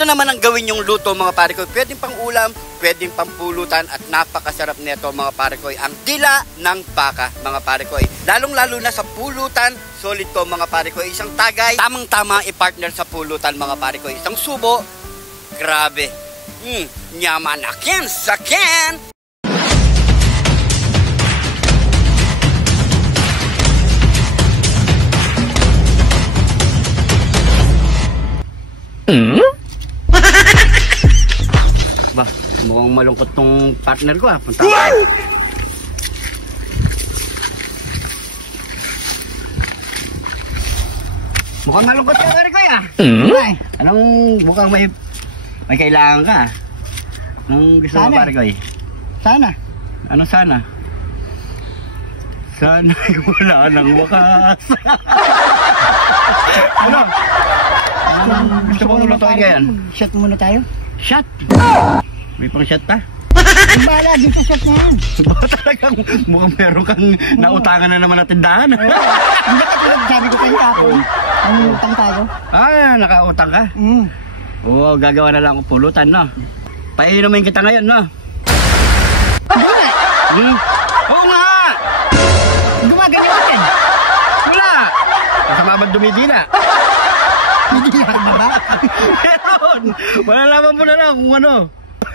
Ito naman ang gawin yung luto mga pare ko. Pwedeng pang ulam, pwedeng pang pulutan at napakasarap nito mga pare ko. Ang dila ng baka mga pare ko. Lalong-lalo na sa pulutan, solid to mga pare ko. Isang tagay, tamang-tama i-partner sa pulutan mga pare ko. Isang subo, grabe. Nyaman akin sa ken. Ba, mukhang malungkot tong partner ko Punta tayo. Mukhang malungkot ka pare ko Ay, anong mukhang may kailangan ka? Anong gusto mo pare ko Sana. Ano sana? Sana wala nang wakas. Ano? Gusto mo lutuin ngayon? Shot muna tayo. Shot? May pang shot pa? Bala, dito shot na yan. Baka talagang mukhang meron kang nautangan na naman na tindahan. Hindi ka tulad sabi ko kayo kapon. Ang utang tayo. Nakautang ka? Oo, gagawa na lang ako pulutan, no? Painumin kita ngayon, no? Oo nga! Gumaganyan ka yan. Wala! Kasama ba dumidina? Hindi ka ba? Meron! Malalaman mo na lang kung ano.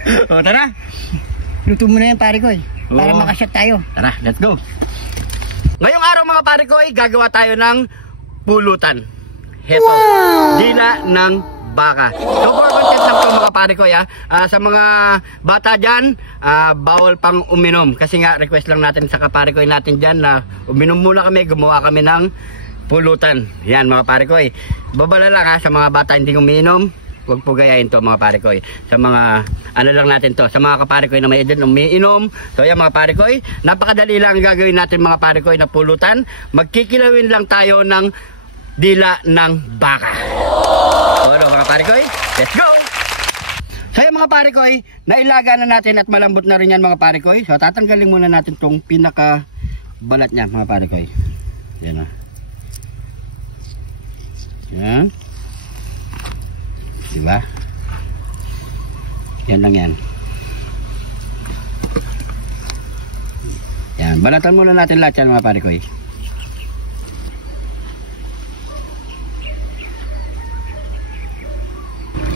O, tara! Luto mo na yan pare ko para makashot tayo. Tara, let's go! Ngayong araw mga pare ko gagawa tayo ng pulutan. Heto, dila ng baka. So for content lang to mga pare ko sa mga bata dyan, bawal pang uminom. Kasi nga request lang natin sa kapare ko natin dyan na uminom muna kami, gumawa kami ng pulutan. Yan mga pare ko babala lang sa mga bata hindi umiinom. Huwag po gayahin to mga pare ko Sa mga ano lang natin to, sa mga kapare ko na may edad umiinom. So yan mga pare ko napakadali lang ang gagawin natin mga pare ko na pulutan. Magkikilawin lang tayo ng dila ng baka. So ano mga pare ko let's go! So yan mga pare ko nailaga na natin at malambot na rin yan mga pare ko So tatanggalin muna natin tong pinaka balat niya mga pare ko Yan Yan. Diba? Yan lang yan. Yan. Balatan muna natin lahat yan mga pare ko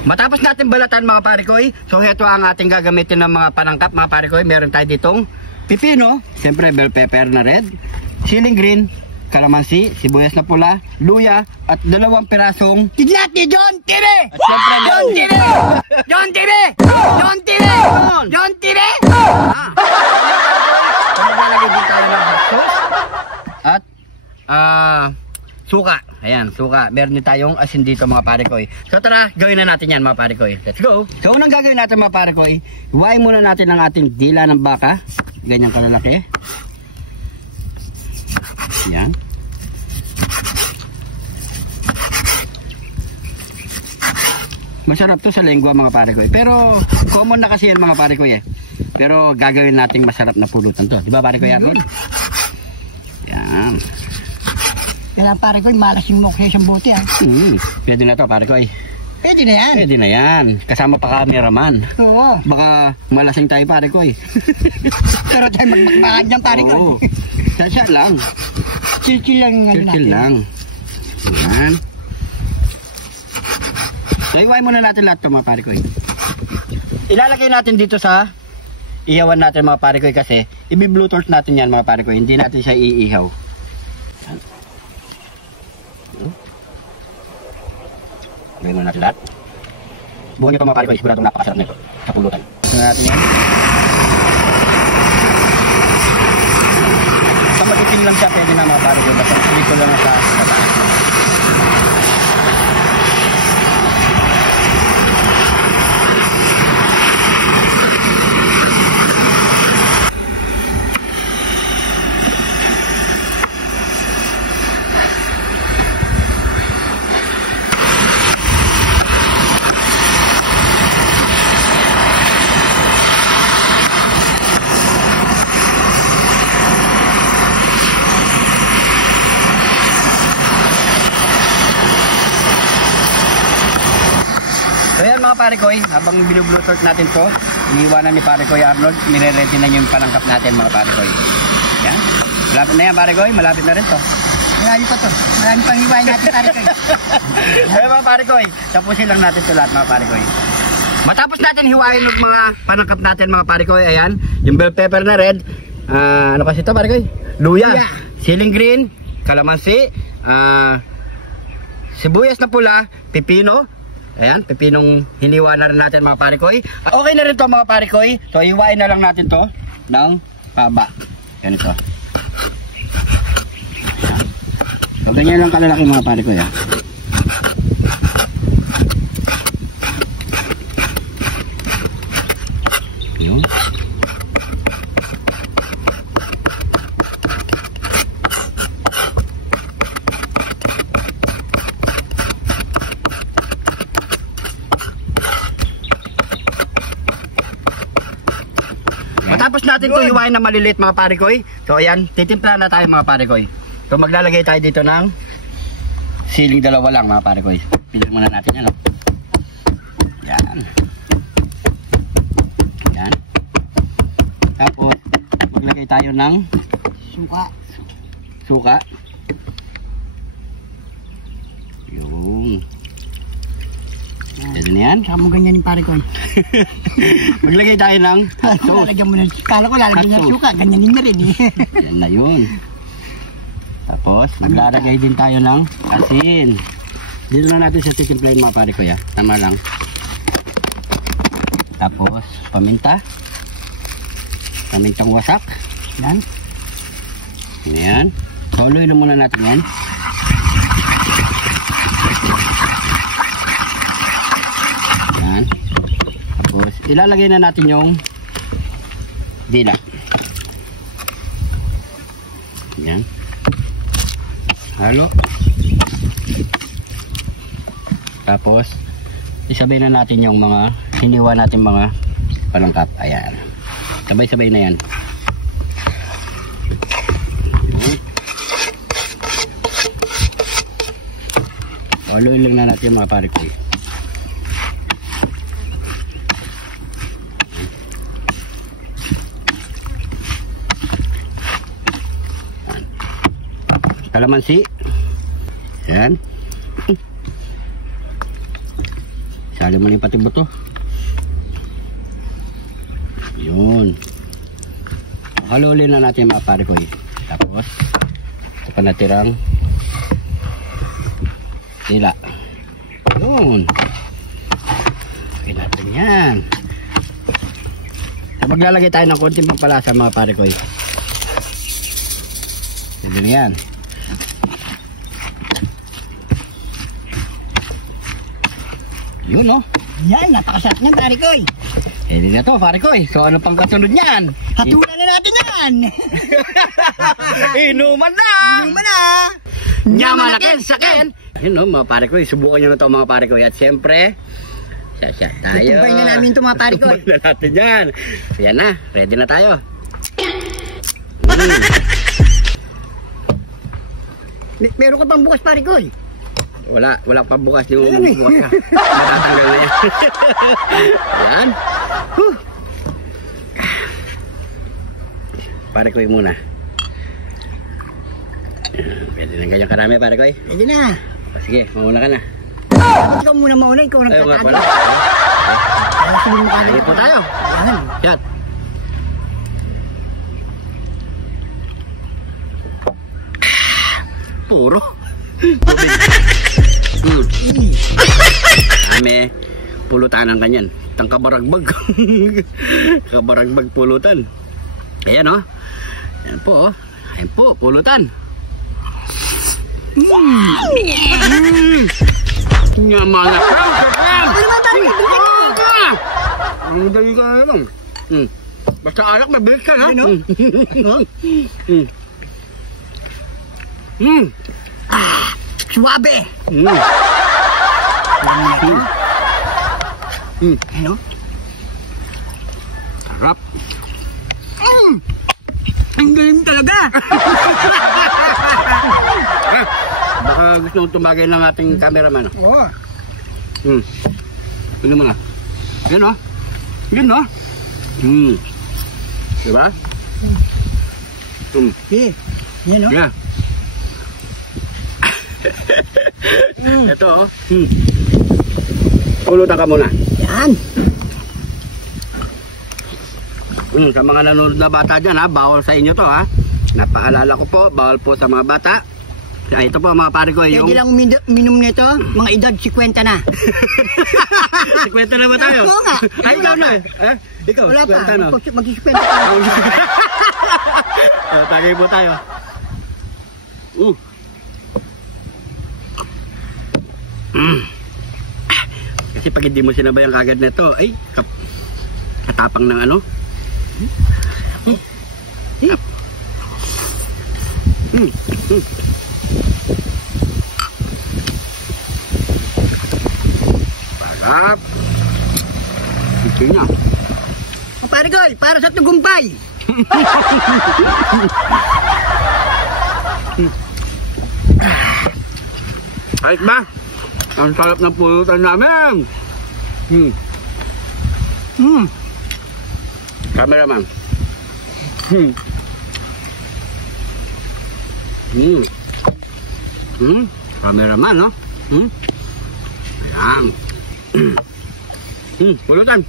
Matapos natin balatan mga pare ko so ito ang ating gagamitin ng mga panangkap mga pare ko Meron tayo ditong pipino, siyempre bell pepper na red, siling green, kalamansi, sibuyas na pula, luya, at 2 pirasong Kidlat ni John Tire! At siyempre John Tire! John Tire! John Tire! John Tire! So maglalagay din tayo ng hot sauce at suka. Ayan, suka. Meron din tayong asin dito mga pare ko So tara, gawin na natin yan mga pare ko Let's go! So unang gagawin natin mga pare ko iwain muna natin ang ating dila ng baka. Ganyan kalalaki. Yan. Masarap to sa lengwa mga pare ko Pero common na kasi yan mga pare ko Pero gagawin nating masarap na pulutan to. Diba pare ko yan? Yan. Kaya pare ko malas yung mukha sa isang bote Pwede na to pare ko Pwede na yan. Pwede na yan. Kasama pa cameraman. Oo. Baka malasing tayo pare ko Pero tayo magmakmakan dyan pare ko Siya lang. Chill lang Chill lang. Yan. So iwain muna natin lahat ito mga pare ko Ilalagay natin dito sa ihawan natin mga pare ko kasi i-bluetooth natin yan mga pare ko Hindi natin siya iihaw. Gawin muna natin lahat. Buwan nyo pa mga pare ko siguradong napakasarap nito sa pulutan. Gawin natin yan. Sa matitin lang siya pwede na mga pare ko basta dito lang sa taas. Ayan mga pare ko, habang binublutot natin to, iniiwanan ni pare ko Arnold, nire-ready na yung panangkap natin mga pare ko. Yan. Malapit na yan pare ko, malapit na rin to. Marami pa to. Marami pang hiwain natin pare ko. Ayan mga pare ko, tapusin lang natin ito lahat mga pare ko. Matapos natin hiwain yung mga panangkap natin mga pare ko, ayan, yung bell pepper na red, ano kasi ito pare ko? Luya, siling green, kalamansi, sibuyas na pula, pipino. Ayan, pipinong hiniwa na rin natin mga pare ko. Okay na rin to mga pare ko. So hiwain na lang natin to ng haba. Ganito. So ganyan lang kalalaki mga pare ko. Yun. Matapos natin ito hiwain na maliliit mga pare ko. So ayan, titimpla na tayo mga pare ko. So maglalagay tayo dito ng siling dalawa lang mga pare ko. Pilit muna natin yan. Yan. Yan. Tapos maglagay tayo ng Suka. suka. Yung. Pwede na yan. Saka mo ganyan yung pare ko. Maglagay tayo ng hot sauce. Lalagyan mo ng, kala ko lalagyan Hot ng sauce. suka. Ganyanin na rin eh. Yan na yun. Tapos, maglalagay din tayo ng asin. Dito lang natin sa titimplahin mga pare ko ya. Tama lang. Tapos, paminta. Pamintang wasak. Yan. Yan. Sauloy lang muna natin yan. Yan. Tapos, ilalagay na natin yung dila. Yan. Halo. Tapos, isabay na natin yung mga hiniwa natin mga palangkap. Ayan. Sabay-sabay na yan. Haluin lang na natin mga pare ko. Kalamansi. Yan. Sali mo lang pati buto. Yun. Haluin na natin mga pare ko. Tapos, ito pa natirang dila. Yun. Okay natin yan. So, maglalagay tayo ng konting pampalasa mga pare ko. Pwede na yan. Yun no. Yan, napakasarap niyan pare ko. Pwede na to pare ko. So ano pang kasunod niyan? Hatulan na natin yan. Inuman na! Inuman na. Nyaman na ken saken. Yun no mga pare ko. Subukan nyo na to mga pare ko. At siyempre, sasya tayo. Tutumpay na namin ito mga pare ko. Tutumpay na natin yan. So yan na. Ready na tayo. Meron ka pang bukas pare ko. Wala pa bukas yung bukas ka. Matatanggal na yan. Yan. Pare ko muna. Pwede na ganyan karami pare ko. Pwede na. Sige, mauna ka na. Ikaw muna mauna, ikaw Ayaw nga nagtatago. pala. Sige mo pare Sige po tayo. Yan. Yan. Puro. Kami, pulutan ang kanyan. Tangkabaragbag. Kabaragbag pulutan. Ayan o. Ayan po o. Ayan po, pulutan. Nyaman na. Ang dali ka na naman. Basta alak, mabilis ka na. Suwabe. Ano? Sarap. Ang galing talaga. Baka gusto mong tumagay ng ating cameraman. Oo. Tingnan mo na. Yan o. Yan o. Diba? Eh, yan o. Yeah. Ito o. Pulutan ka muna. Yan. Sa mga nanonood na bata dyan ha, bawal sa inyo to ha. Napaalala ko po, bawal po sa mga bata. Ito po mga pare ko yung... Pwede lang uminom nito, mga edad 50 na. 50 na ba tayo? Oo nga. Ay, ikaw na. Ikaw, Wala pa, 50 na. mag-50 pa. Tagay po tayo. Kasi pag hindi mo sinabayan kagad nito, ay, katapang ng ano. Sarap. Ito na. Pare ko, para sa tagumpay. Kahit ba? Ang sarap ng pulutan namin. Cameraman. Cameraman, no? Ayan. Pulutan.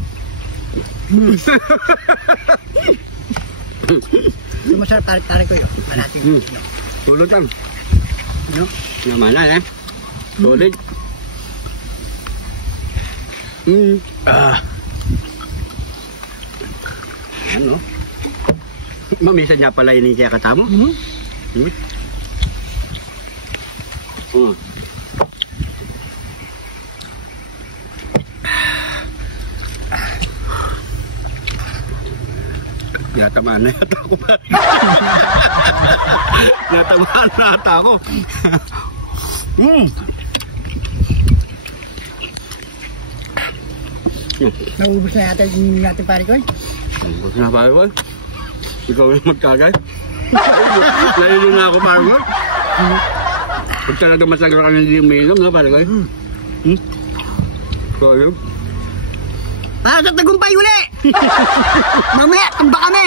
Ito masarap pare ko yun. Panatin. Pulutan. No? Naman na eh. Solid. Ano? Mamisan niya pala yun yung kaya katamo. Natamaan na yata ako pa. Natamaan na yata ako. Naubos na yata yung natin pare ko. Naubos na pare ko. Ikaw yung magkagay. Nalilo na ako pare ko. Pag talaga masagra ka hindi uminom na pare ko. So yun. Para sa tagumpay uli! Mamaya, tumba kami!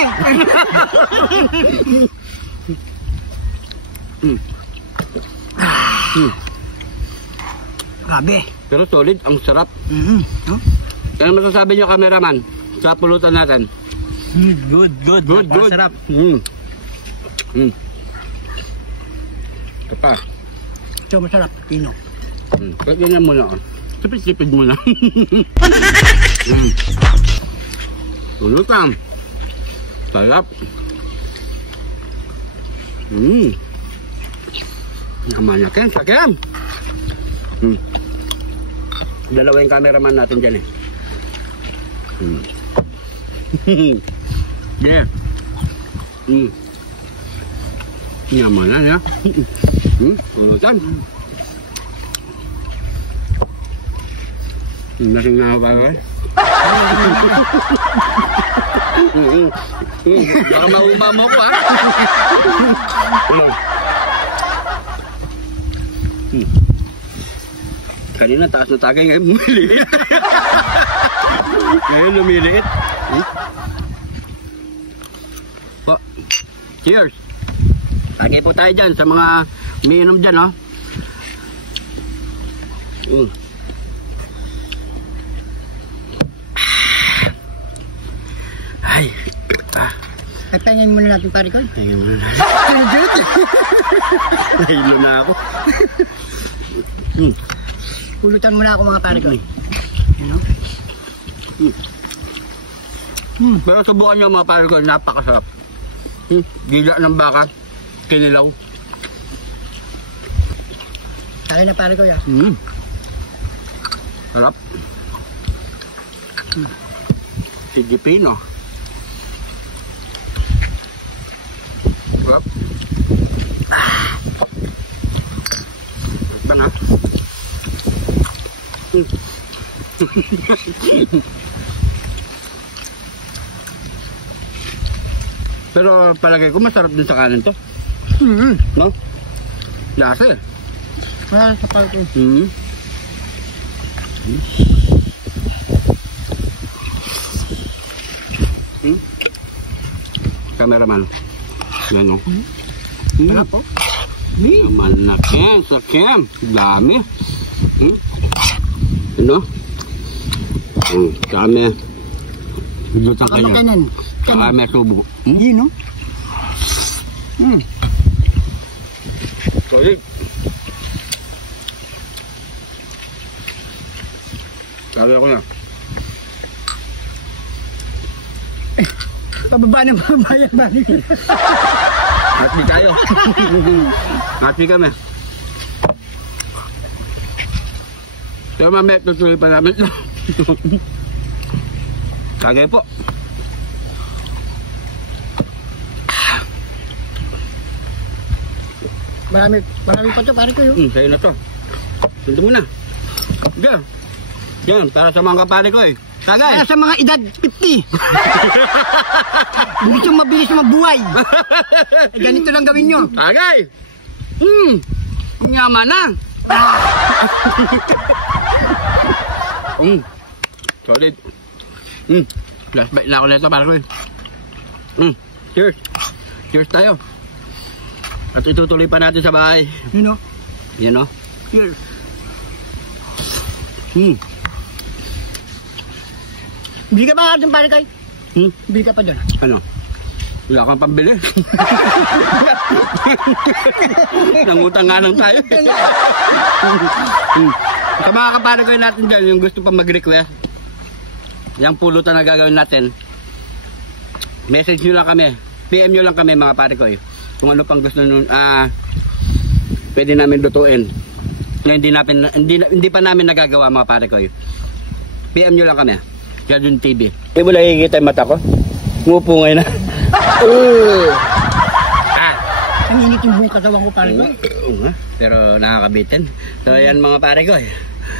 Grabe. Pero solid, ang sarap. No? Ano masasabi niyo cameraman sa pulutan natin? Good. Good. Sarap. Ito pa. Ito masarap, Pino. Ganyan mo na. Sipid-sipid mo na. Pulutan. Sarap. Naman yakin, sakin. Dalawa yung cameraman natin dyan eh. Yeah. Nyaman na ya. Pulutan. Nasing na ba ba? Baka maumba mo ko ha. Kanina taas na tagay, ngayon lumiliit. Ngayon lumiliit. Oh, cheers! Tagay po tayo dyan sa mga umiinom dyan, oh. Ay. Pagpahingin muna natin pare ko. Ayun muna na. Nahilo na ako. Pulutan muna ako mga pare ko. Pero subukan nyo mga pare ko, napakasarap. Gila ng baka, kinilaw. Kaya na pare ko ya. Sarap. Sigipino. Sarap. Ba na? Pero palagay ko masarap din sa kanin to. No? Lasa eh. Wala sa pare ko. cameraman. Yan o. Sarap po. Naman na Ken, sa Ken. Dami. Ano? Kami. Lutang kayo. Kamakanan. Kami subo. Hindi, no? Solid. Sabi ako na. Pababa ng babayan balik. Hatsi tayo. Hatsi kami. Pero mamaya tutuloy pa namin ito. Kagay po. Marami pa to, pare ko yun. Sa'yo na to. Sunod mo na. Diyan. Yan, para sa mga kapare ko eh. Tagay. Kaya sa mga edad 50. Hindi siyang mabilis na mabuhay. Ganito lang gawin nyo. Tagay. Yaman na. Solid. Last bite na ako nito para ko eh. Cheers. Cheers tayo. At itutuloy pa natin sa bahay. You know? Yan o. Cheers. Bili ka ba dyan, pare kay? Bili ka pa dyan. Ano? Wala kang pambili. Nangutang nga lang tayo. Sa mga kapare ko natin dyan, yung gusto pa mag-request, yung pulutan na gagawin natin, message nyo lang kami. PM nyo lang kami mga pare ko. Kung ano pang gusto nun, pwede namin lutuin. Na hindi pa namin nagagawa mga pare ko. PM nyo lang kami. Gadun TV. Hindi mo nakikita yung mata ko? Umupo ngayon na. Ang init yung buong katawan ko, pare ko. Pero nakakabitin. So yan mga pare ko.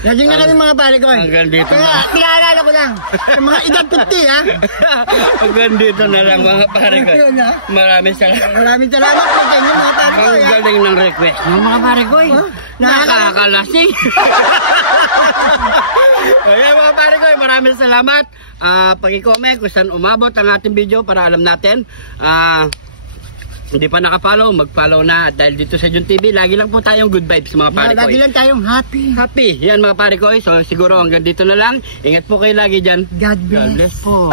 Lasing na kami mga pare ko. Hanggang dito Kaya, na. pinaalala ko lang. Sa mga edad 50, ha? Hanggang dito na lang mga pare ko. Yun, ha? Maraming salamat. Maraming salamat po sa inyo mga pare ko. Ang galing ng request ng mga pare ko. Nakakalasing. Ayan mga pare ko, maraming salamat. Pag-i-comment kung saan umabot ang ating video para alam natin. Hindi pa naka-follow, mag-follow na. Dahil dito sa Jun TV, lagi lang po tayong good vibes mga pare ko. Lagi lang tayong happy. Happy. Yan mga pare ko. So siguro hanggang dito na lang. Ingat po kayo lagi dyan. God bless po.